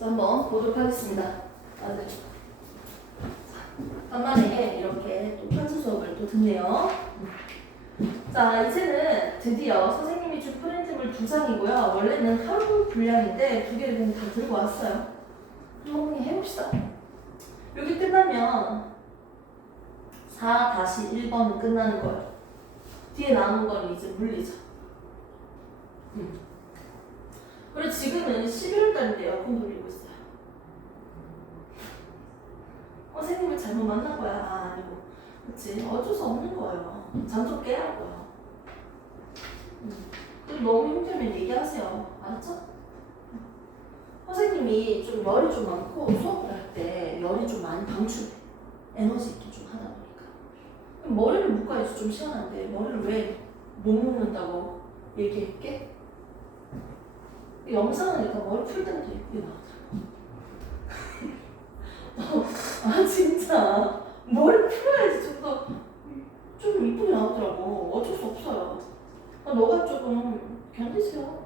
자, 한번 보도록 하겠습니다. 네. 간만에 이렇게 또 판수 수업을 또 듣네요. 자, 이제는 드디어 선생님이 준 프린트물 2장이고요. 원래는 하루 분량인데 2개를 그냥 다 들고 왔어요. 한번 그냥 해봅시다. 여기 끝나면 4-1번은 끝나는 거예요. 뒤에 남은 건 이제 물리죠. 그리고 지금은 11월달인데 에어컨 돌리고 있어요. 선생님을 잘못 만난 거야? 아니고. 그치? 어쩔 수 없는 거예요. 잠 좀 깨라고요. 그리고 너무 힘들면 얘기하세요. 알았죠? 선생님이 좀 열이 좀 많고 수업을 할 때 열이 좀 많이 방출돼. 에너지 있게 좀 하다 보니까. 그럼 머리를 묶어야지 좀 시원한데 머리를 왜 못 묶는다고 얘기할게? 영상은 일단 머리 풀 때는 더 예쁘게 나오더라고. 아 진짜 머리 풀어야지 좀 이쁘게 나오더라고. 어쩔 수 없어요. 너가 조금 견디세요.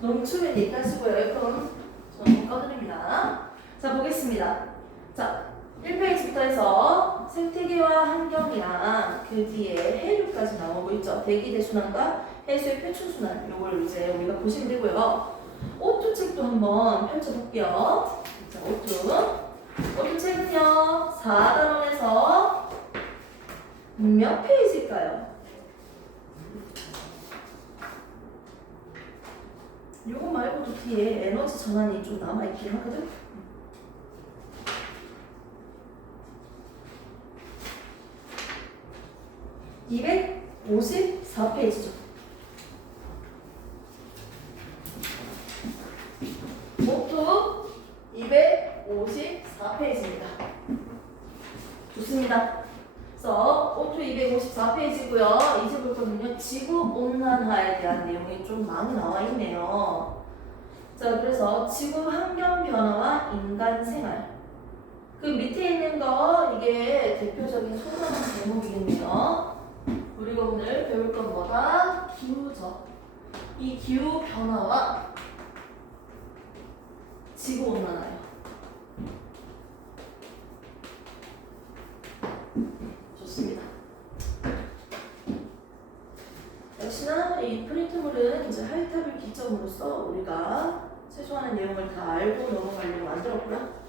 너무 추우면 얘기하시고요. 에어컨 저는 꺼드립니다. 자 보겠습니다. 자 1페이지부터 해서 생태계와 환경이랑 그 뒤에 해류까지 나오고 있죠. 대기대순환과 해수의 표출순환, 요걸 이제 우리가 보시면 되고요. 오투 책도 한번 펼쳐볼게요. 자, 오투 책은요 4단원에서 몇 페이지일까요? 요거 말고도 뒤에 에너지 전환이 좀 남아있긴 하거든? 254페이지죠. 오투 254페이지입니다. 좋습니다. 그래서 오투 254페이지고요. 이제 볼 거는요. 지구온난화에 대한 내용이 좀 많이 나와 있네요. 자, 그래서 지구 환경 변화와 인간 생활. 그 밑에 있는 거 이게 대표적인 소나무 제목이겠네요. 우리가 오늘 배울 건 뭐다? 기후죠. 이 기후 변화와 지구 온난화요. 좋습니다. 역시나 이 프린트물은 이제 하이탑을 기점으로써 우리가 최소한의 내용을 다 알고 넘어가려고 만들었고요.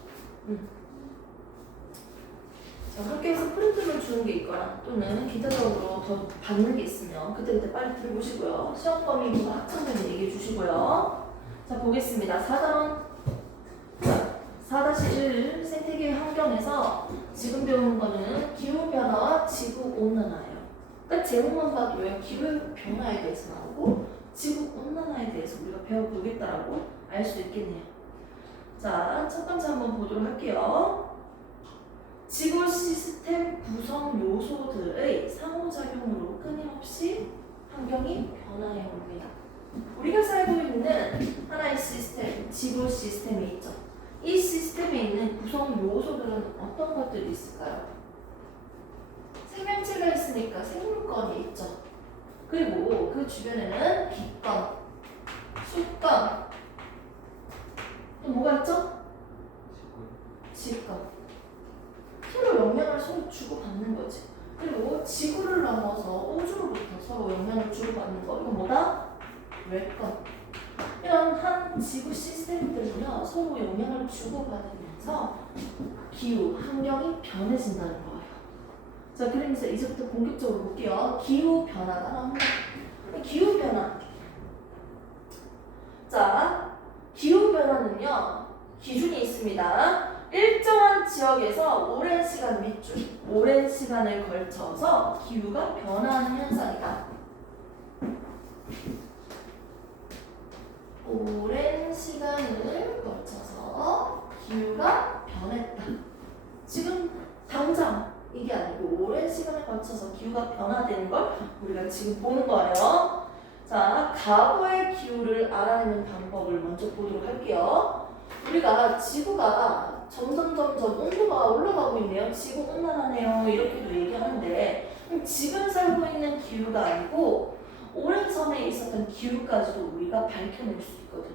자, 학교에서 프린트물 주는 게 있거나 또는 기타적으로 더 받는 게 있으면 그때그때 빨리 들어보시고요. 시험 범위 학창들이 얘기해 주시고요. 자, 보겠습니다. 4단원 4-1 생태계 환경에서 지금 배우는 거는 기후변화와 지구온난화예요. 그러니까 제목만 봐도 왜 기후변화에 대해서 나오고 지구온난화에 대해서 우리가 배워보겠다라고 알 수 있겠네요. 자, 첫 번째 한번 보도록 할게요. 지구 시스템 구성 요소들의 상호작용으로 끊임없이 환경이 변화해 옵니다. 우리가 살고 있는 하나의 시스템, 지구 시스템이 있죠. 이 시스템에 있는 구성 요소들은 어떤 것들이 있을까요? 생명체가 있으니까 생물권이 있죠. 그리고 그 주변에는 빛권, 숫권, 또 뭐가 있죠? 직권. 서로 영향을 서로 주고받는 거지. 그리고 지구를 넘어서 우주로부터 서로 영향을 주고받는 거. 이건 뭐다? 외권. 이런 한 지구 시스템들은요 서로 영향을 주고받으면서 기후, 환경이 변해진다는 거예요. 자, 그러면서 이제부터 본격적으로 볼게요. 기후 변화가 나옵니다. 기후 변화. 자, 기후 변화는요 기준이 있습니다. 일정한 지역에서 오랜 시간 밑줄, 오랜 시간을 걸쳐서 기후가 변화하는 현상이다. 오랜 시간을 거쳐서 기후가 변했다. 지금 당장 이게 아니고 오랜 시간을 거쳐서 기후가 변화되는 걸 우리가 지금 보는 거예요. 자, 과거의 기후를 알아내는 방법을 먼저 보도록 할게요. 우리가 지구가 점점 온도가 올라가고 있네요. 지구 온난화네요. 이렇게도 얘기하는데 지금 살고 있는 기후가 아니고 오랜 전에 있었던 기후까지도 우리가 밝혀낼 수 있거든.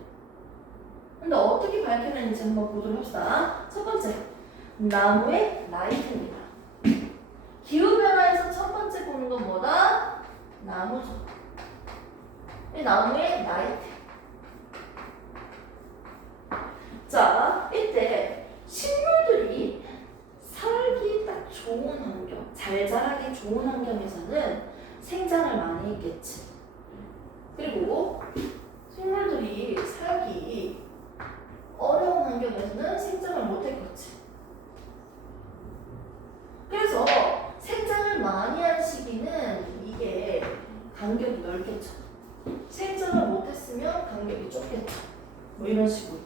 근데 어떻게 밝혀내는지 한번 보도록 합시다. 첫 번째, 나무의 라이트입니다. 기후변화에서 첫 번째 보는 건 뭐다? 나무죠. 이 나무의 라이트. 자, 이때 식물들이 살기 딱 좋은 환경, 잘 자라기 좋은 환경에서는 생장을 많이 했겠지. 그리고 식물들이 살기 어려운 환경에서는 생장을 못했겠지. 그래서 생장을 많이 한 시기는 이게 간격이 넓겠죠. 생장을 못했으면 간격이 좁겠죠. 뭐 이런 식으로.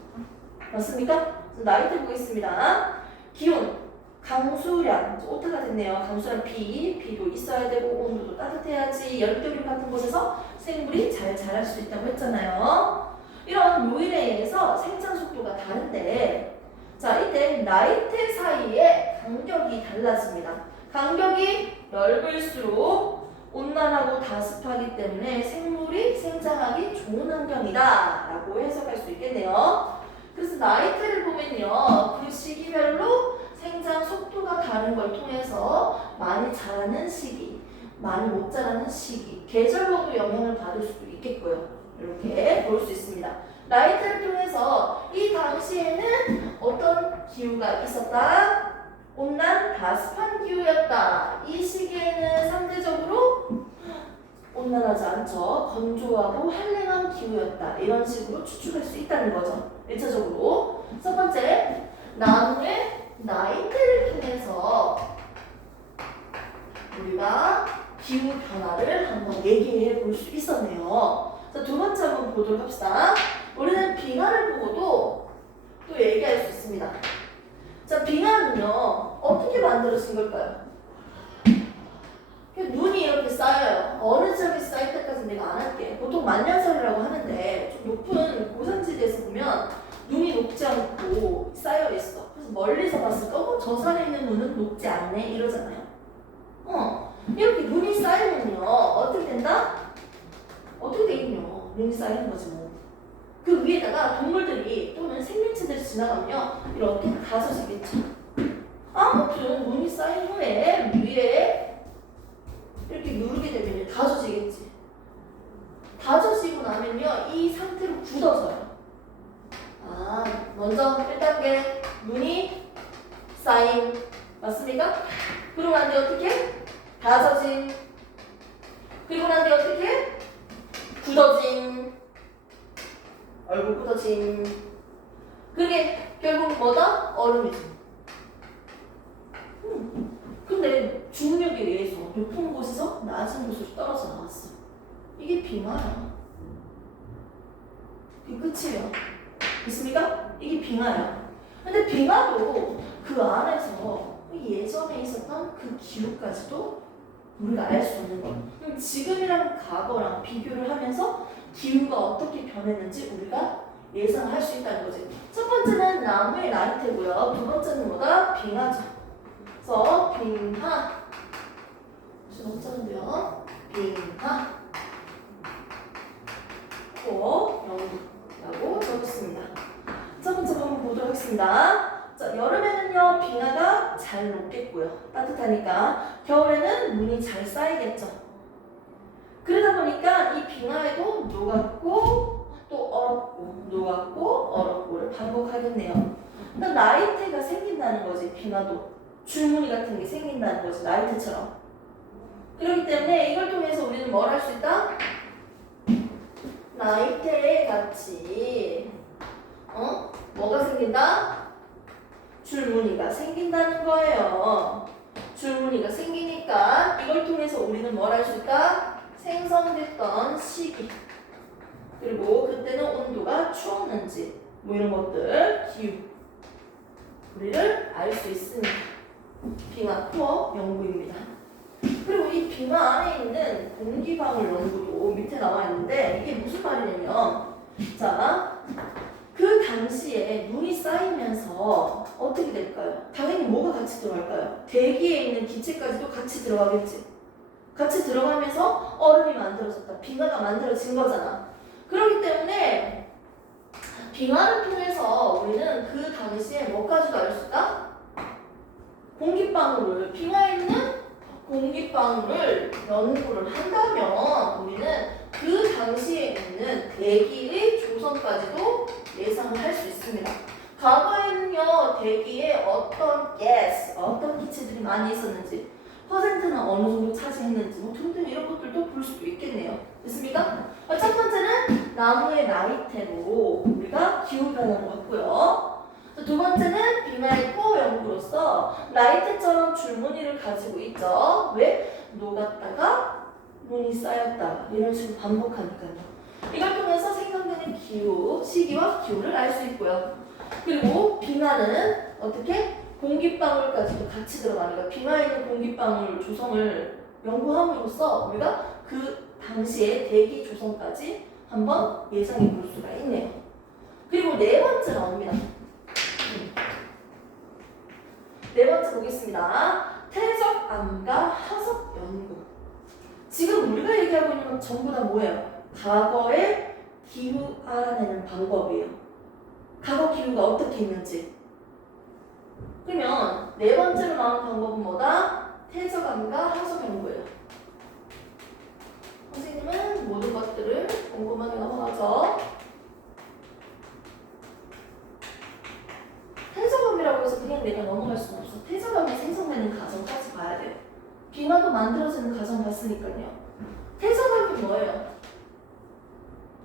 맞습니까? 나이트 보겠습니다. 기온, 강수량, 오타가 됐네요. 강수량 비도 있어야 되고 온도도 따뜻해야지 열대우림 같은 곳에서 생물이 잘 자랄 수 있다고 했잖아요. 이런 요인에 의해서 생장 속도가 다른데, 자, 이때 나이트 사이에 간격이 달라집니다. 간격이 넓을수록 온난하고 다습하기 때문에 생물이 생장하기 좋은 환경이다 라고 해석할 수 있겠네요. 그래서 나이트를 보면요, 그 시기별로 생장 속도가 다른 걸 통해서 많이 자라는 시기, 많이 못 자라는 시기, 계절로도 영향을 받을 수도 있겠고요. 이렇게 볼 수 있습니다. 나이트를 통해서 이 당시에는 어떤 기후가 있었다? 온난 다습한 기후였다. 이 시기에는 상대적으로 온난하지 않죠. 건조하고 한랭한 기후였다. 이런 식으로 추측할 수 있다는 거죠. 1차적으로. 첫 번째, 나무의 나이트를 통해서 우리가 기후 변화를 한번 얘기해 볼 수 있었네요. 자, 두 번째 한번 보도록 합시다. 우리는 빙하를 보고도 또 얘기할 수 있습니다. 자, 빙하는요, 어떻게 만들어진 걸까요? 눈이 이렇게 쌓여요. 어느 지역에 쌓일 때까지 내가 안 할게. 보통 만년설이라고 하는데 좀 높은 고산지대에서 보면 눈이 녹지 않고 쌓여 있어. 그래서 멀리서 봤을 때 저 산에 있는 눈은 녹지 않네 이러잖아요. 이렇게 눈이 쌓이면요 어떻게 된다? 어떻게 되겠냐? 눈이 쌓이는 거지 뭐. 그 위에다가 동물들이 또는 생명체들이 지나가면요 이렇게 다져지겠죠. 아무튼 눈이 쌓인 후에 위에 이렇게 누르게 되면 다져지겠지. 다져지고 나면요 이 상태로 굳어져요. 먼저 1단계 눈이 쌓인, 맞습니까? 그러고 난 뒤에 어떻게? 다져진. 그리고 난 뒤에 어떻게? 굳어진. 얼굴 굳어진. 그게 결국 뭐다? 얼음이지. 근데 중력에 의해서 높은 곳에서 낮은 곳으로 떨어져 나왔어. 이게 빙하야. 그게 끝이에요. 있습니까? 이게 빙하야. 근데 빙하도 그 안에서 예전에 있었던 그 기후까지도 우리가 알 수 있는 거야. 그럼 지금이랑 과거랑 비교를 하면서 기후가 어떻게 변했는지 우리가 예상할 수 있다는 거지. 첫 번째는 나무의 나이테고요. 두 번째는 뭐다? 빙하죠. 그래서 빙하. 너무 짜는데요. 빙하. 영라고 적었습니다. 첫 번째 한번 보도록 하겠습니다. 자, 여름에는요 빙하가 잘 녹겠고요. 따뜻하니까. 겨울에는 눈이 잘 쌓이겠죠. 그러다 보니까 이 빙하에도 녹았고 또 얼었고 녹았고 얼었고를 반복하겠네요. 그러니까 나이테가 생긴다는 거지. 빙하도 줄무늬 같은 게 생긴다는 거지. 나이테처럼. 그렇기 때문에 이걸 통해서 우리는 뭘 할 수 있다? 나이테 같이 뭐가 생긴다? 줄무늬가 생긴다는 거예요. 줄무늬가 생기니까 이걸 통해서 우리는 뭘 할 수 있다? 생성됐던 시기, 그리고 그때는 온도가 추웠는지 뭐 이런 것들, 기후 우리를 알 수 있습니다. 빙하 투어 연구입니다. 그리고 이 빙하 안에 있는 공기방울 연구도 밑에 나와 있는데 이게 무슨 말이냐면, 자, 그 당시에 눈이 쌓이면서 어떻게 될까요? 당연히 뭐가 같이 들어갈까요? 대기에 있는 기체까지도 같이 들어가겠지. 같이 들어가면서 얼음이 만들어졌다. 빙하가 만들어진 거잖아. 그렇기 때문에 빙하를 통해서 우리는 그 당시에 뭐까지도 알 수 있다? 공기방울을, 빙하에 있는 공기방울을 연구를 한다면 우리는 그 당시에 있는 대기의 조성까지도 예상을 할 수 있습니다. 과거에는요, 대기에 어떤 가스, 어떤 기체들이 많이 있었는지, 퍼센트는 어느 정도 차지했는지, 뭐 등등 이런 것들도 볼 수도 있겠네요. 됐습니까? 첫 번째는 나무의 나이테로 우리가 기후변화를 봤고요. 두 번째는 빙하의 코어 연구로서 라이트처럼 줄무늬를 가지고 있죠. 왜? 녹았다가 눈이 쌓였다가 이런 식으로 반복하니까요. 이걸 통해서 생성되는 기후, 시기와 기후를 알 수 있고요. 그리고 빙하는 어떻게? 공기방울까지도 같이 들어가니까 빙하에 있는 공기방울 조성을 연구함으로써 우리가 그 당시의 대기 조성까지 한번 예상해 볼 수가 있네요. 그리고 네 번째 나옵니다. 네 번째 보겠습니다. 태적암과 화석 연구. 지금 우리가 얘기하고 있는 건 전부 다 뭐예요? 과거의 기후 알아내는 방법이에요. 과거 기후가 어떻게 있는지. 그러면 네 번째로 나온 방법은 뭐다? 태적암과 화석 연구예요. 선생님은 모든 것들을 꼼꼼하게 넘어가죠. 태적암이라고 해서 그냥 내가 넘어갈 수는 없어. 태적암이 생성되는 과정까지 봐야 돼요. 빙하도 만들어지는 과정 봤으니까요. 태적암이 뭐예요?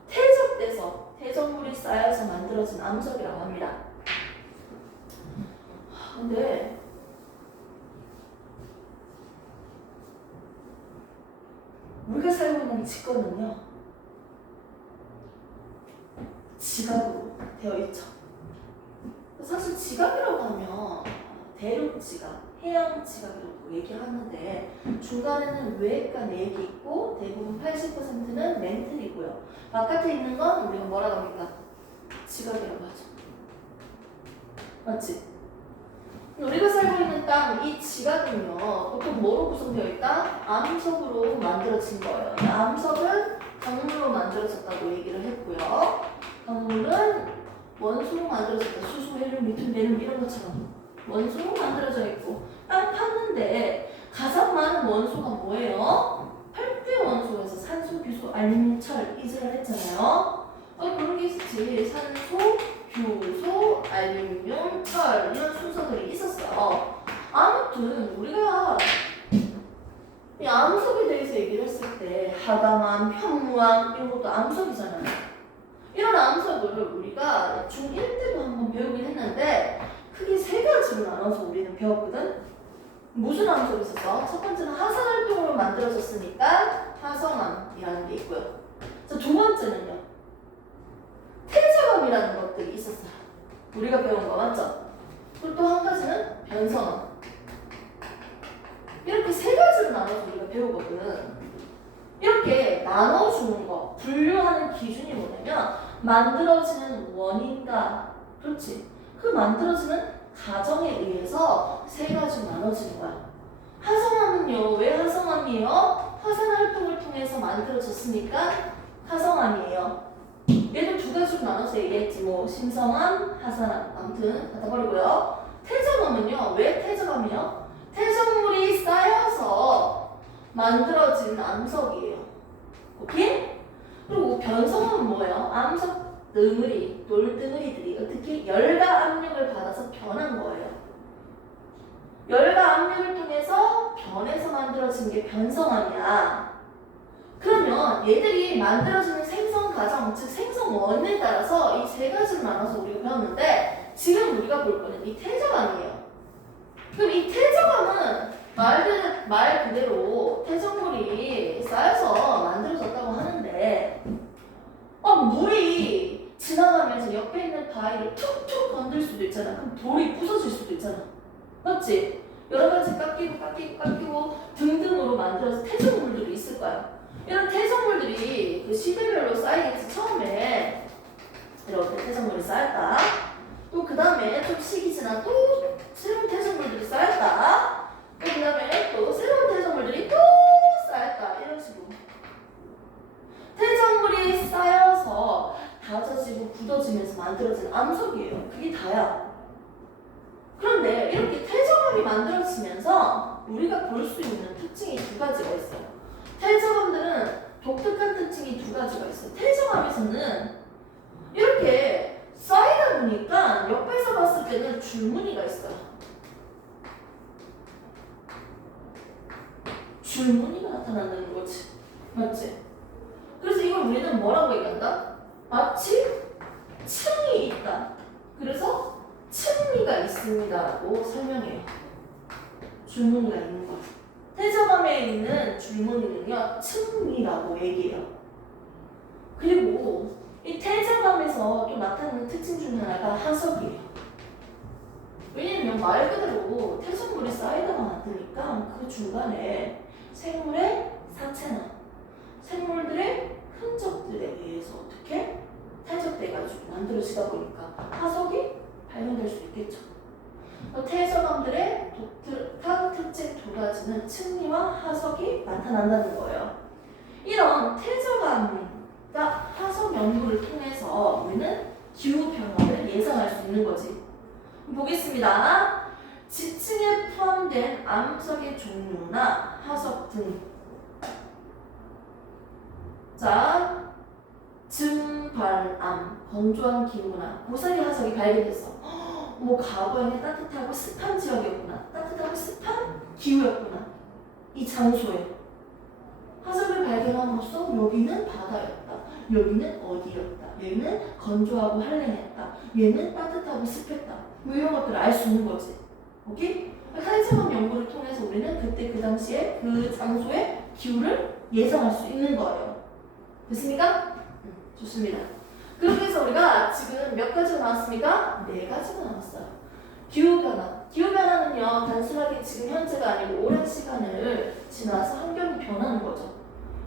태적돼서 태적물이 쌓여서 만들어진 암석이라고 합니다. 근데 우리가 살고 있는 지구는요, 지각으로 되어 있죠. 사실 지각이라고 하면 대륙 지각, 해양 지각이라고 얘기하는데 중간에는 외과 내역이 있고 대부분 80%는 멘틀이고요. 바깥에 있는 건 우리가 뭐라고 합니까? 지각이라고 하죠. 맞지? 우리가 살고 있는 땅, 이 지각은요, 보통 뭐로 구성되어 있다? 암석으로 만들어진 거예요. 암석은 강물로 만들어졌다고 얘기를 했고요. 강물은 원소로 만들어졌다. 수소, 헬륨, 리튬, 베륨 이런 것처럼 원소로 만들어져 있고, 땅 팠는데 가장 많은 원소가 뭐예요? 8대 원소에서 산소, 규소, 알루미늄, 철, 이즈를 했잖아요. 그런 게 있었지. 산소, 규소, 알루미늄, 철 이런 순서들이 있었어요. 아무튼 우리가 이 암석에 대해서 얘기를 했을 때 하강암, 현무암 이런 것도 암석이잖아요. 이런 암석을 우리가 중1 때도 한번 배우긴 했는데 크게 세 가지로 나눠서 우리는 배웠거든. 무슨 암석이 있었어? 첫 번째는 화산활동으로 만들어졌으니까 화성암이라는 게 있고요. 자, 두 번째는요, 태적암이라는 것들이 있었어요. 우리가 배운 거 맞죠? 그리고 또 한 가지는 변성암. 이렇게 세 가지로 나눠서 우리가 배우거든. 이렇게 나눠주는 거, 분류하는 기준이 뭐냐면 만들어지는 원인과, 그렇지? 그 만들어지는 과정에 의해서 세 가지로 나눠지는 거야. 화성암은요, 왜 화성암이에요? 화산 활동을 통해서 만들어졌으니까 화성암이에요. 얘도 두 가지로 나눠서 얘기했지. 뭐 심성암, 하산암, 아무튼 갖다 버리고요. 태적암은요, 왜 태적암이요? 태적물이 쌓여서 만들어진 암석이에요. 오케이? 그리고 변성암은 뭐예요? 암석 덩어리, 돌덩어리들이 어떻게 열과 압력을 받아서 변한 거예요. 열과 압력을 통해서 변해서 만들어진 게 변성암이야. 그러면 얘들이 만들어지는 생성 과정, 즉 생성 원인에 따라서 이 세 가지로 나눠서 우리가 배웠는데 지금 우리가 볼 거는 이 태적암이에요. 그럼 이 태적암은 말 그대로 태적물이 쌓여서 만들어졌다고 하는데 물이 지나가면서 옆에 있는 바위를 툭툭 건들 수도 있잖아. 그럼 돌이 부서질 수도 있잖아. 맞지? 여러 가지 깎이고 등등으로 만들어서 태적물들이 있을 거야. 이런 태적물들이 그 시대별로 쌓이겠지. 처음에 이렇게 태적물이 쌓였다. 또 그 다음에 좀 시기 지나 또 새로운 태적물들이 쌓였다. 또 그 다음에 또 새로운 태적물들이 또 쌓였다. 이런 식으로 태적물이 쌓여서 다져지고 굳어지면서 만들어진 암석이에요. 그게 다야. 그런데 이렇게 퇴적암이 만들어지면서 우리가 볼 수 있는 특징이 두 가지가 있어요. 퇴적암들은 독특한 특징이 두 가지가 있어요. 퇴적암에서는 이렇게 쌓이다 보니까 옆에서 봤을 때는 줄무늬가 있어요. 줄무늬가 나타난다는 거지. 맞지? 그래서 이걸 우리는 뭐라고 얘기한다? 마치 층이 있다. 그래서 층리가 있습니다라고 설명해요. 줄무늬가 있는 거. 퇴적암에 있는 줄무늬는요, 층리라고 얘기해요. 그리고 이 퇴적암에서 또 나타나는 특징 중 하나가 하석이에요. 왜냐면 말 그대로 퇴적물이 쌓이다가 만드니까 그 중간에 생물의 사체나 생물들의 흔적들에 의해서 어떻게 퇴적돼가지고 만들어지다 보니까 화석이 발견될 수 있겠죠. 퇴적암들의 독특한 특징 두 가지는 층리와 화석이 나타난다는 거예요. 이런 퇴적암과 화석 연구를 통해서 우리는 기후 변화를 예상할 수 있는 거지. 보겠습니다. 지층에 포함된 암석의 종류나 화석 등. 자, 증발암, 건조한 기후나 고사리 화석이 발견됐어. 뭐 과거에는 따뜻하고 습한 지역이었구나. 따뜻하고 습한 기후였구나. 이 장소에 화석을 발견함으로써 여기는 바다였다. 여기는 어디였다. 얘는 건조하고 한랭했다. 얘는 따뜻하고 습했다. 뭐 이런 것들을 알 수 있는 거지. 오케이? 탄성학 연구를 통해서 우리는 그때 그 당시에 그 장소의 기후를 예상할 수 있는 거예요. 됐습니까? 좋습니다. 그렇게 해서 우리가 지금 몇 가지가 나왔습니까? 네 가지가 나왔어요. 기후변화. 기후변화는요, 단순하게 지금 현재가 아니고 오랜 시간을 지나서 환경이 변하는 거죠.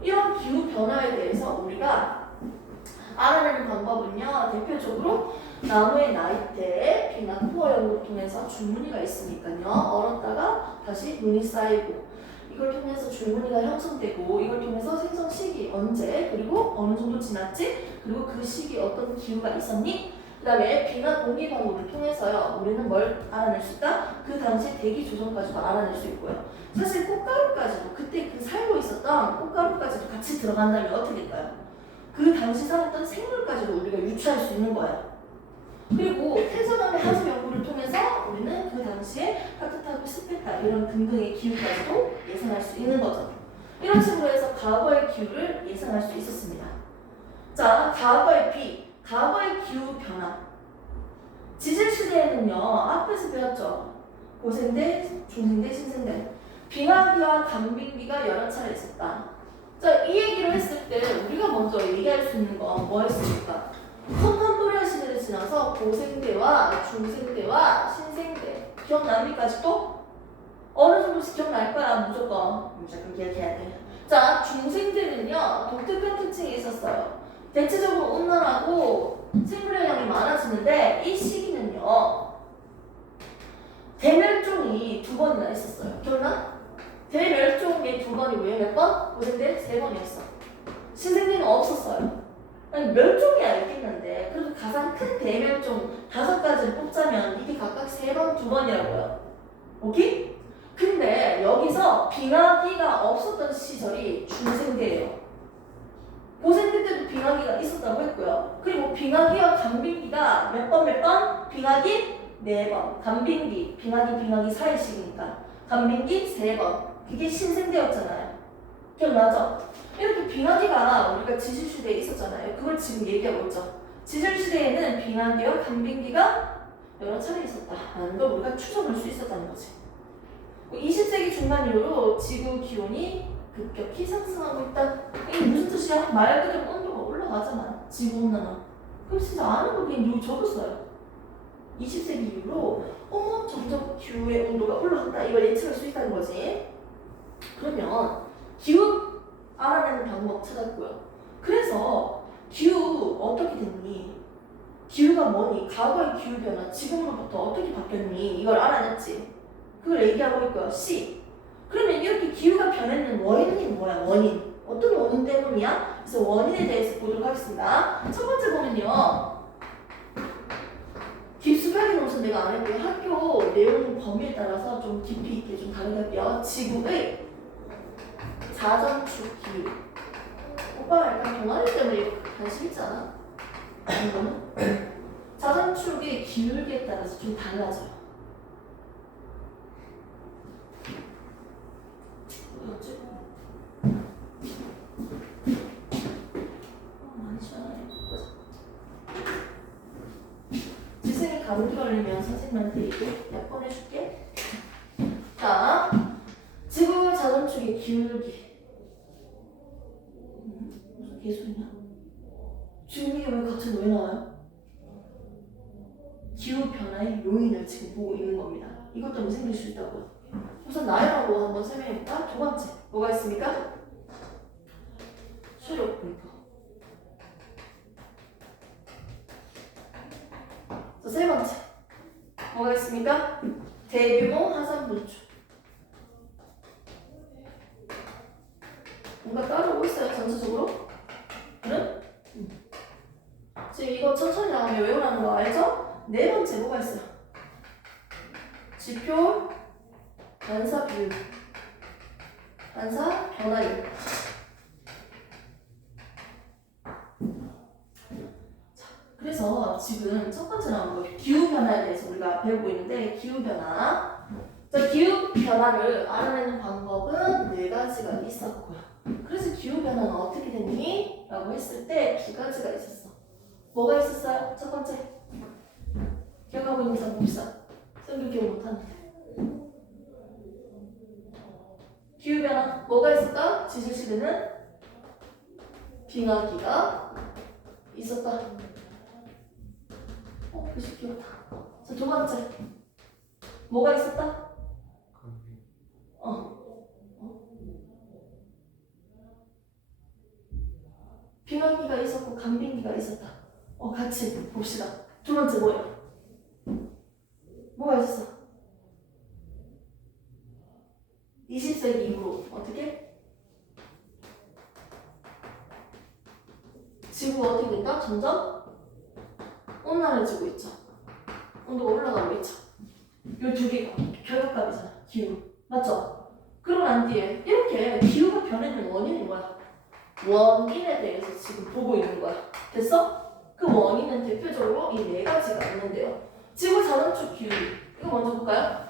이런 기후변화에 대해서 우리가 알아내는 방법은요, 대표적으로 나무의 나이테, 비나 코어 연구를 통해서 줄무늬가 있으니까요, 얼었다가 다시 눈이 쌓이고, 이걸 통해서 줄무늬가 형성되고, 이걸 통해서 생성 시기, 언제, 그리고 어느 정도 지났지, 그리고 그 시기에 어떤 기후가 있었니? 그 다음에 비나 공기 방법을 통해서요, 우리는 뭘 알아낼 수 있다? 그 당시 대기 조성까지도 알아낼 수 있고요. 사실 꽃가루까지도, 그때 그 살고 있었던 꽃가루까지도 같이 들어간다면 어떻게 될까요? 그 당시 살았던 생물까지도 우리가 유추할 수 있는 거예요. 그리고 퇴적암의 하수 연구를 통해서 우리는 그 당시에 따뜻하고 습했다 이런 등등의 기후까지도 예상할 수 있는 거죠. 이런 식으로 해서 과거의 기후를 예상할 수 있었습니다. 자, 과거의 비, 과거의 기후 변화. 지질 시대에는요, 앞에서 배웠죠. 고생대, 중생대, 신생대. 빙하기와 간빙기가 여러 차례 있었다. 자, 이 얘기를 했을 때 우리가 먼저 얘기할 수 있는 건 뭐였습니까? 성탄도리아 시대를 지나서 고생대와 중생대와 신생대 기억납니까? 아직도? 어느 정도씩 기억날 거야 무조건 기억해야 돼. 자, 중생대는요 독특한 특징이 있었어요. 대체적으로 온난화고 생물량이 많아지는데 이 시기는요 대멸종이 2번이나 있었어요. 기억나? 대멸종이 2번이고요. 몇 번? 고생대 3번이었어. 신생대는 없었어요. 아니 멸종이야 있겠는데 그래도 가장 큰 대멸종 5가지를 뽑자면 이게 각각 3번, 2번이라고요. 오케이? 근데 여기서 빙하기가 없었던 시절이 중생대예요. 고생대 때도 빙하기가 있었다고 했고요. 그리고 빙하기와 간빙기가 몇 번? 빙하기 4번, 간빙기, 빙하기 사이 시기니까 간빙기 3번. 그게 신생대였잖아요. 기억나죠? 이렇게 빙하기가 우리가 지질시대에 있었잖아요. 그걸 지금 얘기하고 있죠. 지질시대에는 빙하기와 간빙기가 여러 차례 있었다는 걸 우리가 추정할 수 있었다는 거지. 20세기 중반 이후로 지구 기온이 급격히 상승하고 있다. 이게 무슨 뜻이야? 말 그대로 온도가 올라가잖아. 지구 온난화. 그럼 진짜 아는 거 그냥 여기 적었어요. 20세기 이후로 점점 기후의 온도가 올라간다. 이걸 예측할 수 있다는 거지. 그러면 기후 알아내는 방법 찾았고요. 그래서 기후 어떻게 됐니? 기후가 뭐니? 과거의 기후 변화, 지금으로부터 어떻게 바뀌었니? 이걸 알아냈지. 그걸 얘기하고 있고요. C. 그러면 이렇게 기후가 변했는 원인이 뭐야? 원인 어떤 원인 때문이야? 그래서 원인에 대해서 보도록 하겠습니다. 첫 번째 보면요. 깊숙하게는 우선 내가 안 했고요. 학교 내용 범위에 따라서 좀 깊이 있게 좀 다루갈게요. 지구의 자전축 기후. 오빠가 약간 동아리 때문에 관심 있잖아. 이거는 자전축의 기울기에 따라서 좀 달라져요. 뭐였지? 많이 시원하네. 지승이 감기 걸리면 선생님한테 이거 약 보내줄게. 자, 지구 자전축의 기울기. 무슨 개소리냐? 지금 이게 왜 같은 왜 나와요? 기후 변화의 요인을 지금 보고 있는 겁니다. 이것 때문에 생길 수 있다고요. 우선 나열하고 한번 설명해볼까? 두 번째, 뭐가 있습니까? 수력 분포. 세 번째, 뭐가 있습니까? 대규모 화산 분출. 뭔가 따라오고 있어요, 전체적으로? 응? 지금 이거 천천히 나오면 외우라는 거 알죠? 네 번째, 뭐가 있어요? 지표 반사 비율. 반사 변화율. 자, 그래서 지금 첫 번째 나온 거 기후변화에 대해서 우리가 배우고 있는데, 기후변화. 자, 기후변화를 알아내는 방법은 네 가지가 있었고요. 그래서 기후변화는 어떻게 됐니? 라고 했을 때 두 가지가 있었어. 뭐가 있었어요? 첫 번째. 기억하고 있는 사람 봅시다. 선생님 기억 못하는데. 기후변화 뭐가 있었다? 지질시대는 빙하기가 있었다. 글씨 귀엽다. 자, 두 번째. 뭐가 있었다? 빙하기가 있었고 간빙기가 있었다. 같이 봅시다. 두 번째 뭐예요? 뭐가 있었어? 20세기 이후로 어떻게? 지구가 어떻게 된다? 점점 온난해지고 있죠. 온도가 올라가고 있죠. 이 두 개가 결합값이잖아. 기후. 맞죠? 그러고 난 뒤에 이렇게 기후가 변하는 원인이 뭐야? 원인에 대해서 지금 보고 있는 거야. 됐어? 그 원인은 대표적으로 이 네 가지가 있는데요. 지구 자전축 기후. 이거 먼저 볼까요?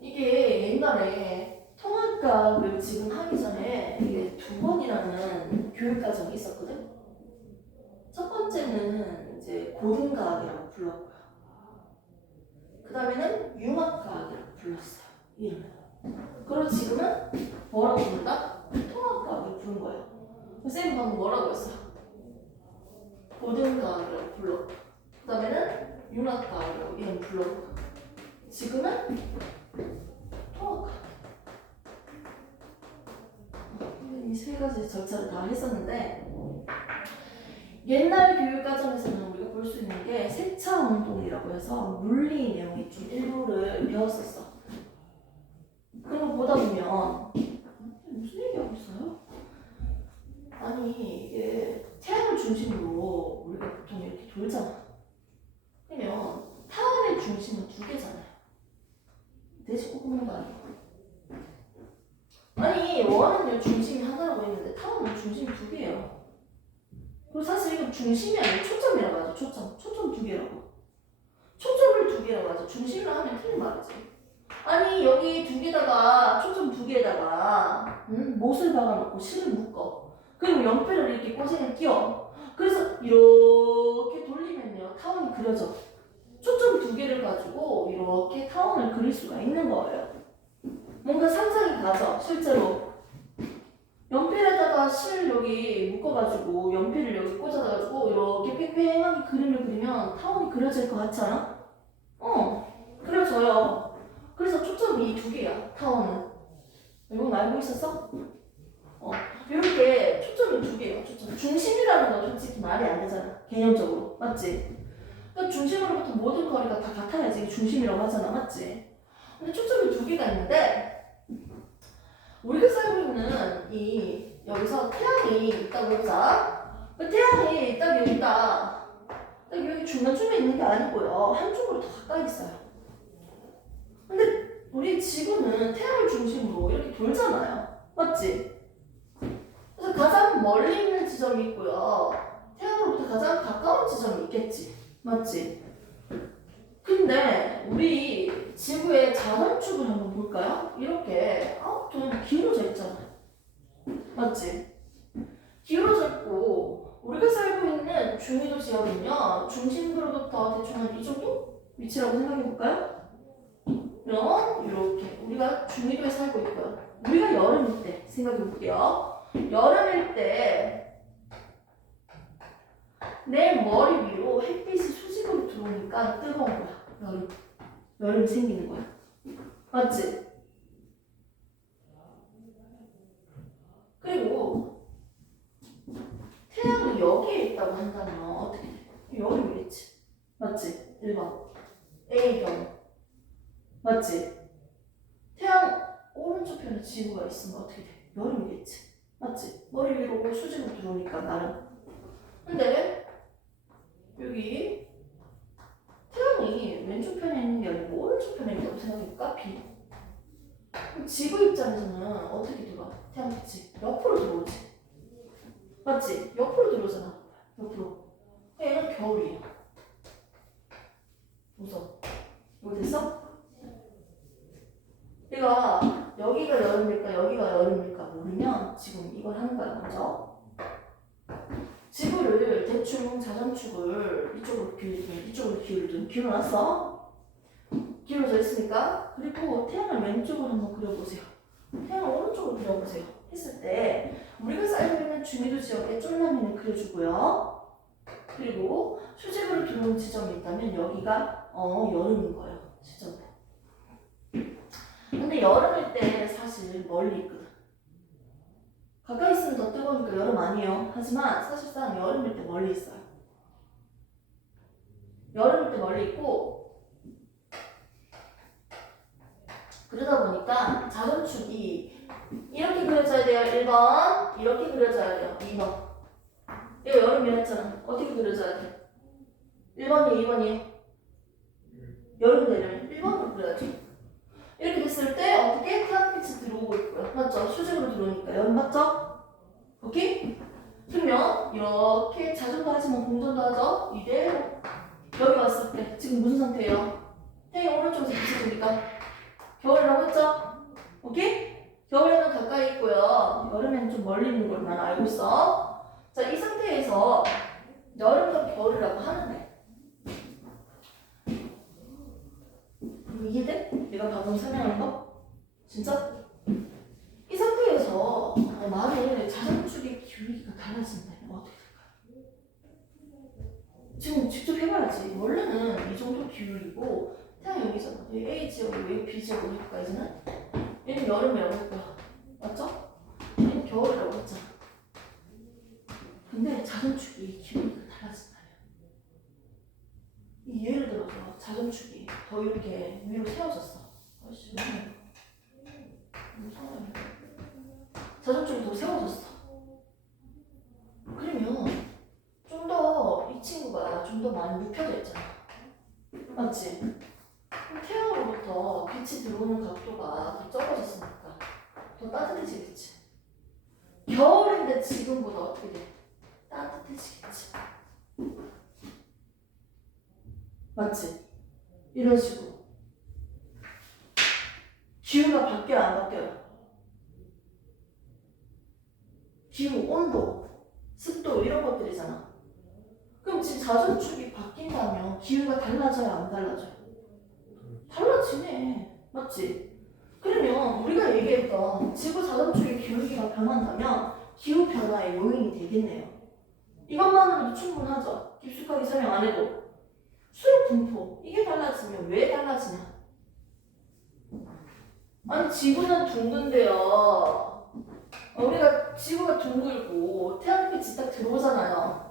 이게 옛날에 통합과학을 지금 하기 전에 이게 두 번이라는 교육과정이 있었거든. 첫 번째는 이제 고등과학이라고 불렀고요. 그 다음에는 융합과학이라고 불렀어요. 이름을. 그리고 지금은 뭐라고 부른다? 통합과학을 부른 거예요. 선생님 방금 뭐라고 했어요? 고등과학이라고 불렀고, 그 다음에는 융합과학이라고 이름 불렀고, 지금은 통합과학. 이 세 가지 절차를 다 했었는데, 옛날 교육과정에서는 우리가 볼 수 있는 게 세차운동이라고 해서 물리 내용이 좀 일부를 배웠었어. 그런 거 보다 보면 무슨 얘기하고 있어요? 아니 이게 태양을 중심으로 우리가 보통 이렇게 돌잖아. 그러면 타원의 중심은 두 개잖아요. 대신 꼽는 거 아니고. 아니 원은 중심이 하나라고 했는데 타원은 중심이 두 개예요. 그리고 사실 이건 중심이 아니고 초점이라고 하죠. 초점 두 개라고. 초점을 두 개라고 하죠. 중심을 하면 틀린 말이지. 아니 여기 두 개다가 초점 두 개에다가 못을 박아놓고 실을 묶어. 그리고 연필을 이렇게 꼬쟁이를 끼워. 그래서 이렇게 돌리면요 타원이 그려져. 초점 두 개를 가지고 이렇게 타원을 그릴 수가 있는 거예요. 뭔가 상상이 가죠. 실제로 연필에다가 실 여기 묶어가지고 연필을 여기 꽂아가지고 이렇게 팽팽하게 그림을 그리면 타원이 그려질 것 같지 않아? 그려져요. 그래서 초점이 두 개야, 타원은. 이건 알고 있었어? 이렇게 초점이 두 개야, 초점. 중심이라는 건 솔직히 말이 안 되잖아, 개념적으로. 맞지? 그러니까 중심으로부터 모든 거리가 다 같아야지 중심이라고 하잖아, 맞지? 근데 초점이 두 개가 있는데, 우리가 살고 있는 이 여기서 태양이 있다고 해서 태양이 딱 여기 있다. 딱 여기 중간쯤에 있는 게 아니고요. 한쪽으로 더 가까이 있어요. 근데 우리 지구는 태양을 중심으로 이렇게 돌잖아요. 맞지? 그래서 가장 멀리 있는 지점이 있고요. 태양으로부터 가장 가까운 지점이 있겠지. 맞지? 근데 우리 지구의 자전축을 한번 볼까요? 이렇게 좀 기울어져 있잖아. 맞지? 기울어져 있고 우리가 살고 있는 중위도 지역은요. 중심부로부터 대충 한 이 정도 위치라고 생각해 볼까요? 그럼 이렇게 우리가 중위도에 살고 있고요. 우리가 여름일 때 생각해 볼게요. 여름일 때 내 머리 위로 햇빛이 수직으로 들어오니까 뜨거운 거야. 여름이 생기는 거야. 맞지? 그리고 태양이 여기에 있다고 한다면 어떻게 돼? 여름이겠지. 맞지? 1번 A의 경우. 맞지? 태양 오른쪽 편에 지구가 있으면 어떻게 돼? 여름이겠지. 맞지? 머리 위로 수직으로 들어오니까 나름. 근데 여기 태양이 왼쪽 편에 있는 게 아니고 오른쪽 편에 있다고 생각해볼까? B. 그럼 지구 입장에서는 어떻게 들어와? 태양빛이 옆으로 들어오지. 맞지? 옆으로 들어오잖아. 옆으로. 얘는 겨울이야. 무서워. 이거 됐어? 내가 여기가 여름일까 여기가 여름일까 모르면 지금 이걸 하는 거야. 먼저 지구를 대충 자전축을 이쪽으로 기울이든 이쪽으로 기울이든 기울여놨어. 기울어져 있으니까. 그리고 태양을 왼쪽으로 한번 그려보세요. 태양을 오른쪽으로 그려보세요. 했을 때 우리가 살고 있는 중위도 지역에 쫄라미는 그려주고요. 그리고 수직으로 들어온 지점이 있다면 여기가 여름인 거예요. 지점은. 근데 여름일 때 사실 멀리 있거든. 가까이 있으면 더 뜨거우니까 여름 아니에요. 하지만 사실상 여름일 때 멀리 있어요. 여름일 때 멀리 있고 그러다 보니까 자전축이 이렇게 그려져야 돼요. 1번 이렇게 그려져야 돼요. 2번 이거 여름이라 했잖아. 어떻게 그려져야 돼? 1번이에요? 2번이에요? 여름 되려면 1번으로 그려야지. 이렇게 됐을 때 어떻게? 태양빛이 들어오고 있고요. 맞죠? 수직으로 들어오니까 여름 맞죠? 오케이? 그러면 이렇게 자전도 하지만 공전도 하죠? 이대로 여기 왔을 때 지금 무슨 상태예요? 태양이 오른쪽에서 빛이 드니까 겨울이라고 했죠? 오케이? 겨울에는 가까이 있고요. 여름에는 좀 멀리 있는 걸만 알고 있어. 자, 이 상태에서 여름과 겨울이라고 하는데 이해돼? 내가 방금 설명한 거? 진짜? 이 상태에서 만일 자전축의 기울기가 달라진다면 어떻게 될까요? 지금 직접 해봐야지. 원래는 이 정도 기울이고 태양 여기잖아. 여기 A 지역이고 여기 B 지역으로 해볼까 이제는? 얘는 여름이라고 했고요. 맞죠? 얘는 겨울이라고 했잖아. 근데 자전축이 기울기가 달라진다면 이 예를 들어서 자전축이 더 이렇게 위로 세워졌어. 아이씨, 자전축이 더 세워졌어. 그러면 좀 더 이 친구가 좀 더 많이 눕혀져 있잖아. 맞지? 태양으로부터 빛이 들어오는 각도가 더 적어졌으니까 더 따뜻해지겠지. 겨울인데 지금보다 어떻게 돼? 따뜻해지겠지. 맞지? 이런 식으로. 기후가 바뀌어요, 안 바뀌어요? 기후, 온도, 습도 이런 것들이잖아. 그럼 지금 자전축이 바뀐다면 기후가 달라져요, 안 달라져요? 달라지네. 맞지? 그러면 우리가 얘기했던 지구 자전축의 기울기가 변한다면 기후 변화의 요인이 되겠네요. 이것만으로도 충분하죠. 깊숙하게 설명 안 해도. 수력 분포, 이게 달라지면 왜 달라지냐? 아니 지구는 둥근데요. 우리가 지구가 둥글고 태양빛이 딱 들어오잖아요.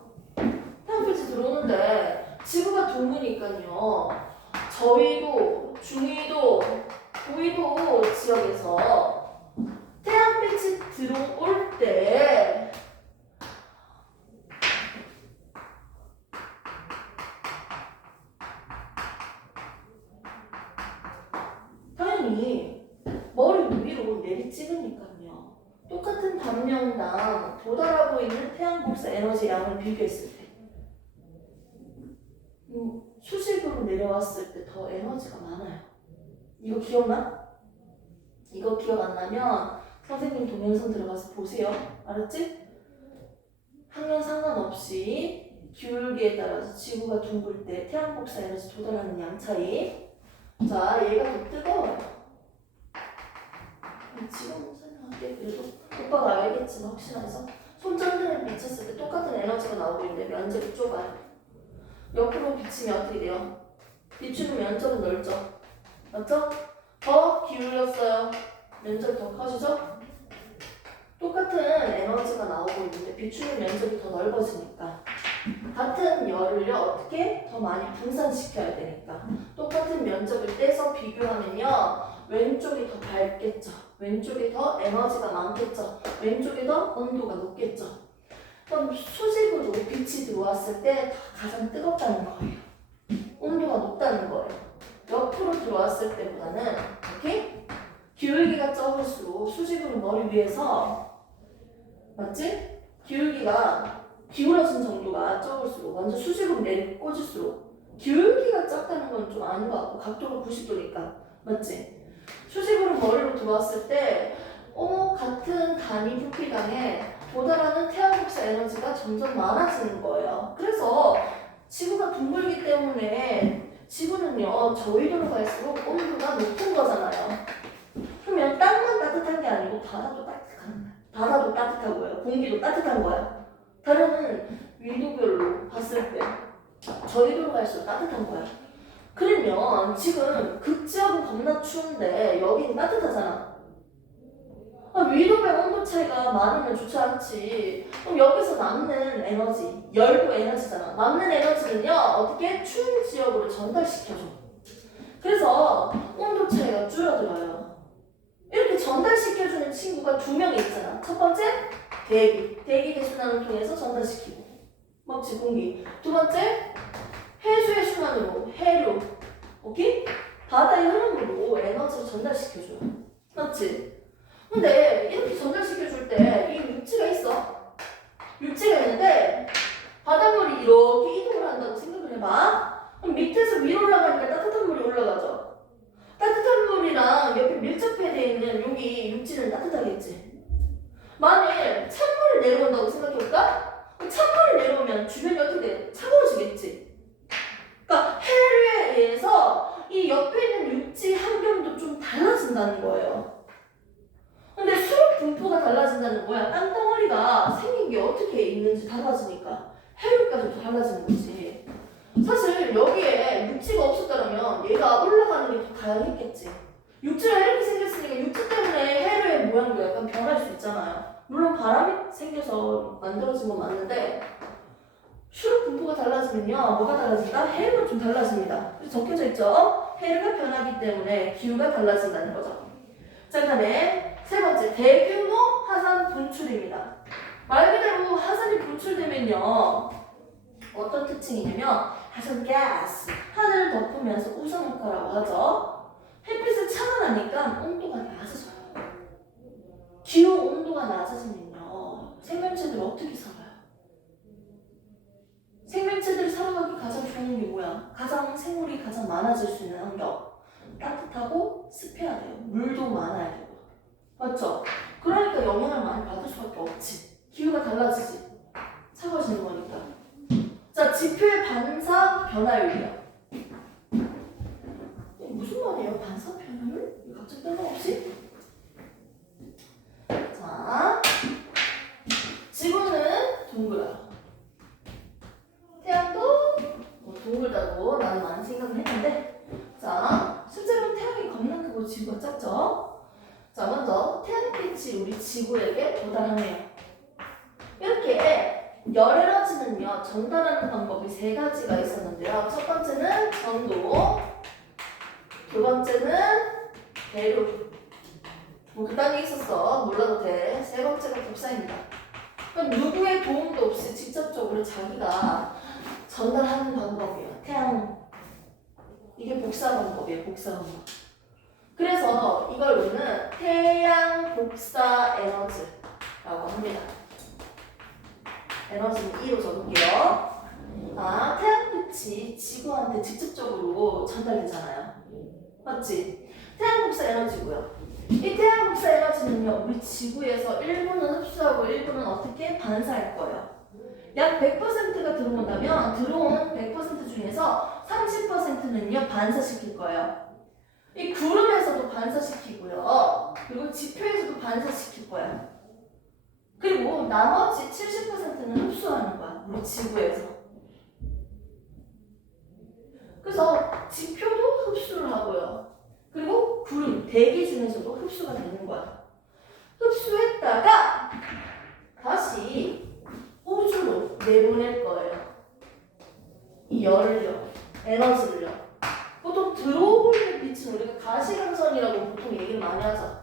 태양빛이 들어오는데 지구가 둥그니까요. 저위도, 중위도, 고위도 지역에서 태양 올 때 당연히 머리 위로 내리 찍으니까요. 똑같은 단명당 도달하고 있는 태양 복사 에너지 양을 비교했을 때 수직으로 내려왔을 때 더 에너지가 많아요. 이거 기억나? 이거 기억 안 나면 선생님 동영상 들어가서 보세요. 알았지? 학년 상관없이 기울기에 따라서 지구가 둥글 때 태양 복사 에너지 도달하는 양 차이. 자, 얘가 더 뜨거워요. 지금 설명할게. 그래도 오빠가 알겠지만 혹시나 해서 손전등을 비쳤을 때 똑같은 에너지가 나오고 있는데 면적이 좁아요. 옆으로 비치면 어떻게 돼요? 비추는 면적은 넓죠? 맞죠? 더 기울였어요. 면적이 더 커지죠? 똑같은 에너지가 나오고 있는데 비추는 면적이 더 넓어지니까 같은 열을요 어떻게 더 많이 분산시켜야 되니까 똑같은 면적을 떼서 비교하면요 왼쪽이 더 밝겠죠. 왼쪽이 더 에너지가 많겠죠. 왼쪽이 더 온도가 높겠죠. 그럼 수직으로 빛이 들어왔을 때 가장 뜨겁다는 거예요. 온도가 높다는 거예요. 옆으로 들어왔을 때보다는 이렇게 기울기가 적을수록 수직으로 머리 위에서 맞지? 기울기가 기울어진 정도가 적을수록 먼저 수직으로 내리 꽂을수록 기울기가 작다는 건 좀 아닌 것 같고 각도가 90도니까 맞지? 수직으로 머리로 들어왔을 때 같은 단위 부피당에 도달하는 태양 복사 에너지가 점점 많아지는 거예요. 그래서 지구가 둥글기 때문에 지구는요 저위도로 갈수록 온도가 높은 거잖아요. 그러면 땅만 따뜻한 게 아니고 바다도 따뜻한 거야. 바다도 따뜻하고요. 공기도 따뜻한 거야. 다른 위도별로 봤을 때 저위도로 갈수록 따뜻한 거야. 그러면 지금 극지역은 겁나 추운데 여기는 따뜻하잖아. 위도별 온도 차이가 많으면 좋지 않지. 그럼 여기서 남는 에너지, 열도 에너지잖아. 남는 에너지는요 어떻게 추운 지역으로 전달시켜줘. 그래서 온도 차이가 줄어들어요. 이렇게 전달시켜주는 친구가 두 명이 있잖아. 첫 번째, 대기 개순환을 통해서 전달시키고 먹지 공기. 두 번째, 해수의 순환으로 해류, 오케이? 바다의 흐름으로 에너지를 전달시켜줘요. 맞지? 근데 이렇게 전달시켜줄 때 이 육지가 있어. 육지가 있는데 바닷물이 이렇게 이동을 한다고 생각을 해봐. 그럼 밑에서 위로 올라가니까 따뜻한 물이 올라가죠. 따뜻한 물이랑 옆에 밀접해 돼 있는 여기 육지는 따뜻하겠지. 만일 찬물이 내려온다고 생각해볼까? 찬물이 내려오면 주변이 어떻게 돼? 차가워지겠지. 그러니까 해류에 의해서 이 옆에 있는 육지 환경도 좀 달라진다는 거예요. 근데 수력 분포가 달라진다는 거야. 땅덩어리가 생긴 게 어떻게 있는지 달라지니까 해류까지도 달라지는 거지. 사실 여기에 육지가 없었다면 얘가 올라가는 게 더 다양했겠지. 육지가 이렇게 생겼으니까 육지 때문에 해류의 모양도 약간 변할 수 있잖아요. 물론 바람이 생겨서 만들어진 건 맞는데 수력 분포가 달라지면요 뭐가 달라진다? 해류가 좀 달라집니다. 그래서 적혀져 있죠. 해류가 변하기 때문에 기후가 달라진다는 거죠. 자, 그다음에 세 번째, 대규모 화산 분출입니다. 말 그대로 화산이 분출되면요 어떤 특징이냐면 화산 가스, 하늘을 덮으면서 우상효과라고 하죠. 햇빛을 차단하니까 온도가 낮아져요. 기후 온도가 낮아지면요 생명체들이 어떻게 살아요? 생명체들이 살아가기 가장 좋은 게 뭐야? 생물이 가장 많아질 수 있는 환경. 따뜻하고 습해야 돼요. 물도 많아야 되고. 맞죠? 그러니까 영향을 많이 받을 수밖에 없지. 기후가 달라지지. 차가워지는 거니까. 자, 지표의 반사 변화율이요. 무슨 말이에요? 반사 변화율? 갑자기 뜬금없이? 자, 지구는 둥글어요. 태양도 둥글다고 나는 많이 생각을 했는데, 자, 실제로는 태양이 겁나 크고 지구가 작죠? 자, 먼저 태양빛이 우리 지구에게 도달하네요. 이렇게 열 에너지는요 전달하는 방법이 세 가지가 있었는데요. 첫 번째는 전도, 두 번째는 대륙, 두 뭐 그딴 얘기 있었어. 몰라도 돼. 세 번째가 복사입니다. 그럼 누구의 도움도 없이 직접적으로 자기가 전달하는 방법이에요. 태양. 이게 복사 방법이에요. 복사 방법. 그래서 이걸 우리는 태양 복사 에너지라고 합니다. 에너지는 E로 적을게요. 아, 태양빛이 지구한테 직접적으로 전달되잖아요. 맞지? 태양 복사 에너지고요. 이 태양 복사 에너지는요, 우리 지구에서 일부는 흡수하고 일부는 어떻게 반사할 거예요. 약 100%가 들어온다면 들어오는 100% 중에서 30%는요 반사시킬 거예요. 이 구름에서도 반사시키고요. 그리고 지표에서도 반사시킬 거예요. 그리고 나머지 70%는 흡수하는 거야. 우리 지구에서. 그래서 지표도 흡수를 하고요. 그리고 구름, 대기 중에서도 흡수가 되는 거야. 흡수했다가 다시 우주로 내보낼 거예요. 이 열을요, 에너지를요. 보통 들어오고 있는 빛은 우리가 가시광선이라고 보통 얘기를 많이 하죠.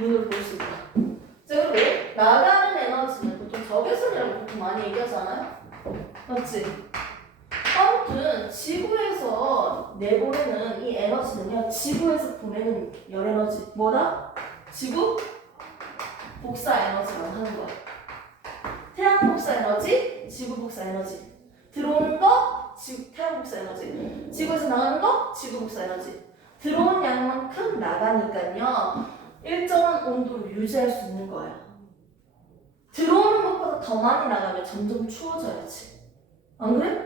눈으로 볼 수 있다. 자, 그리고 나가는 에너지는 보통 적외선이라고 보통 많이 얘기하잖아요. 맞지? 아무튼 지구에서 내보내는 이 에너지는요, 지구에서 보내는 열 에너지 뭐다? 지구 복사 에너지라고 하는 거야. 태양 복사 에너지, 지구 복사 에너지. 들어오는 거, 태양 복사 에너지. 지구에서 나가는 거, 지구 복사 에너지. 들어온 양만큼 나가니까요, 일정한 온도를 유지할 수 있는 거예요. 들어오는 것보다 더 많이 나가면 점점 추워져야지. 안 그래?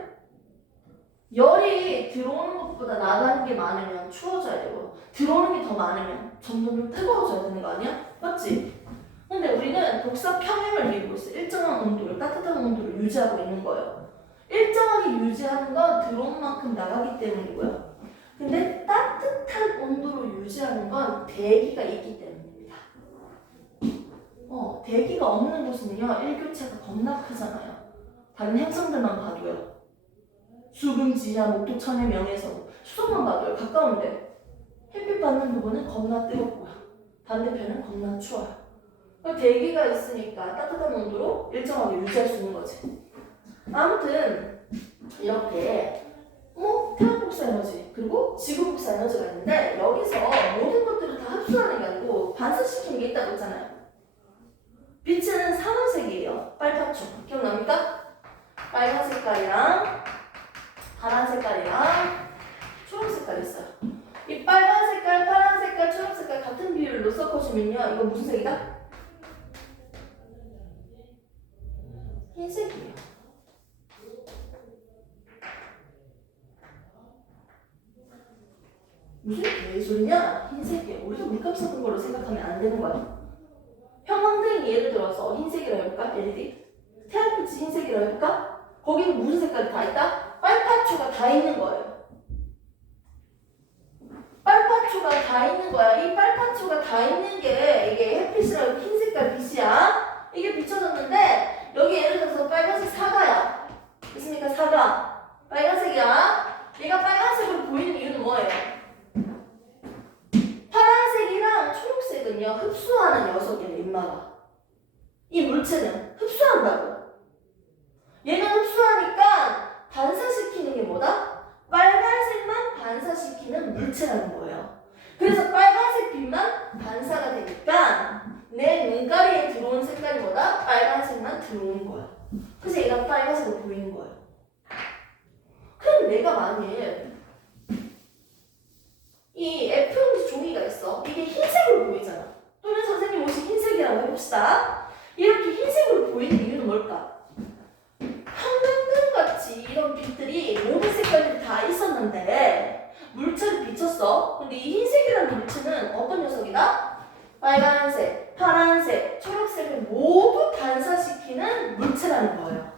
열이 들어오는 것보다 나가는 게 많으면 추워져야 되고, 들어오는 게 더 많으면 점점 뜨거워져야 되는 거 아니야? 맞지? 근데 우리는 복사 평행을 이루고 있어. 일정한 온도를, 따뜻한 온도를 유지하고 있는 거예요. 일정하게 유지하는 건 들어온 만큼 나가기 때문이고요. 근데 따뜻한 온도로 유지하는 건 대기가 있기 때문입니다. 대기가 없는 곳은요, 일교차가 겁나 크잖아요. 다른 행성들만 봐도요. 수금, 지하, 목도, 천의 명에서 수성만 봐도요. 가까운데 햇빛 받는 부분은 겁나 뜨겁고요. 반대편은 겁나 추워요. 대기가 있으니까 따뜻한 온도로 일정하게 유지할 수 있는 거지. 아무튼 이렇게 태양 복사 에너지 그리고 지구 복사 에너지가 있는데, 여기서 모든 것들을 다 흡수하는 게 아니고 반사시키는 게 있다고 했잖아요. 빛은 상황색이에요. 빨갛죠? 기억납니까? 빨간 색깔이랑 파란 색깔이랑 초록 색깔이 있어요. 이 빨간 색깔, 파란 색깔, 초록 색깔 같은 비율로 섞어주면요, 이거 무슨 색이다? 흰색이에요. 무슨 개소리냐? 흰색이에요. 우리가 물감 섞은 걸로 생각하면 안 되는 거야. 형광등이 예를 들어서 흰색이라 해볼까? LED? 태양빛이 흰색이라 해볼까? 거기는 무슨 색깔이 다 있다? 빨파초가 다 있는 거예요. 빨파초가 다 있는 거야. 이 빨파초가 다 있는 게 이게 햇빛이라고 흰 색깔 빛이야. 이게 비춰졌는데 여기 예를 들어서 빨간색 사과야. 됐습니까? 사과. 빨간색이야. 얘가 빨간색으로 보이는 이유는 뭐예요? 파란색이랑 초록색은요, 흡수하는 녀석이에요, 인마가. 이 물체는 흡수한다고. 얘는 흡수하니까 반사시키는 게 뭐다? 빨간색만 반사시키는 물체라는 거예요. 그래서 빨간색 빛만 반사가 되니까 내 눈가리에 들어온 색깔이 뭐다? 빨간색만 들어오는 거야. 그래서 얘가 빨간색으로 보이는 거예요. 그럼 내가 만일 이 F 형지 종이가 있어. 이게 흰색으로 보이잖아. 또는 선생님 옷이 흰색이라고 해봅시다. 이렇게 흰색으로 보이는 이유는 뭘까? 형광등같이 이런 빛들이 모든 색깔들이 다 있었는데 물체를 비쳤어. 근데 이 흰색이라는 물체는 어떤 녀석이다? 빨간색, 파란색, 초록색을 모두 반사시키는 물체라는 거예요.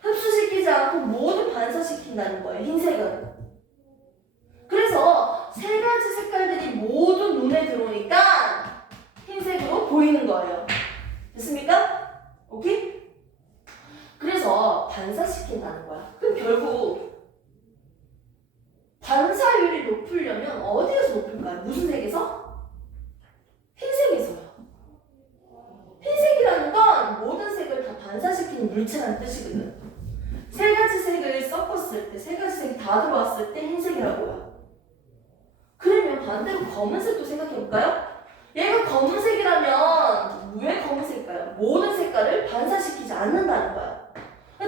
흡수시키지 않고 모두 반사시킨다는 거예요, 흰색은. 그래서 세 가지 색깔들이 모두 눈에 들어오니까 흰색으로 보이는 거예요. 됐습니까? 오케이? 그래서 반사시킨다는 거야. 그럼 결국 반사율이 높으려면 어디에서 물체라는 뜻이거든. 세 가지 색을 섞었을 때, 세 가지 색이 다 들어왔을 때 흰색이라고요. 그러면 반대로 검은색도 생각해볼까요? 얘가 검은색이라면 왜 검은색일까요? 모든 색깔을 반사시키지 않는다는 거야.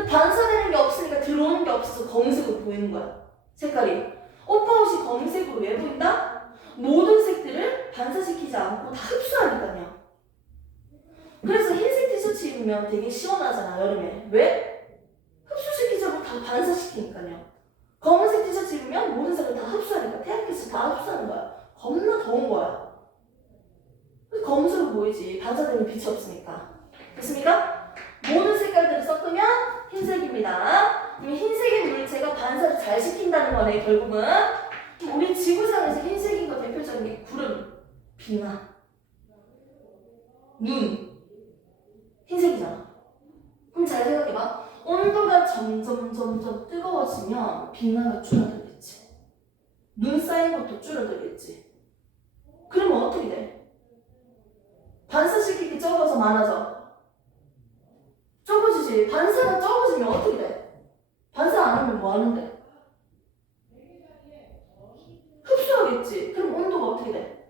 반사되는 게 없으니까 들어오는 게 없어서 검은색으로 보이는 거야. 색깔이. 오빠 옷이 검은색으로 왜 보인다? 모든 색들을 반사시키지 않고 다 흡수하니까요. 그래서 흰색 티셔츠 입으면 되게 시원하잖아, 여름에. 왜? 흡수시키지 않고 다 반사시키니까요. 검은색 티셔츠 입으면 모든 색을 다 흡수하니까 태양빛을 다 흡수하는 거야. 겁나 더운 거야. 검은색으로 보이지. 반사되는 빛이 없으니까. 됐습니까? 모든 색깔들을 섞으면 흰색입니다. 그럼 흰색의 물체가 반사를 잘 시킨다는 거네, 결국은. 우리 지구상에서 흰색인 거 대표적인 게 구름, 빙하, 눈. 흰색이잖아. 그럼 잘 생각해봐. 온도가 점점 뜨거워지면 빙하가 줄어들겠지. 눈 쌓인 것도 줄어들겠지. 그러면 어떻게 돼? 반사시키기 적어서 많아져. 적어지지. 반사가 적어지면 어떻게 돼? 반사 안 하면 뭐 하는데? 흡수하겠지. 그럼 온도가 어떻게 돼?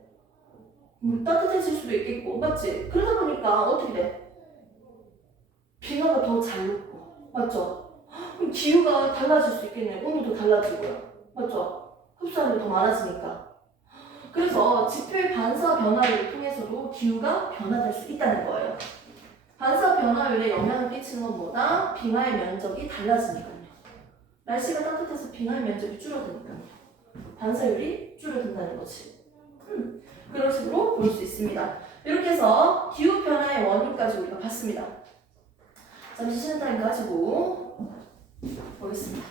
따뜻해질 수도 있겠고, 맞지? 그러다 보니까 어떻게 돼? 빙하가 더 잘 녹고, 맞죠? 그럼 기후가 달라질 수 있겠네. 온도도 달라지고요, 맞죠? 흡수하는 게 더 많아지니까. 그래서 지표의 반사 변화를 통해서도 기후가 변화될 수 있다는 거예요. 반사 변화율에 영향을 끼치는 것보다 빙하의 면적이 달라지니까요. 날씨가 따뜻해서 빙하의 면적이 줄어드니까요. 반사율이 줄어든다는 거지. 그런 식으로 볼 수 있습니다. 이렇게 해서 기후 변화의 원인까지 우리가 봤습니다. 잠시 쉬는 타임 가지고 보겠습니다.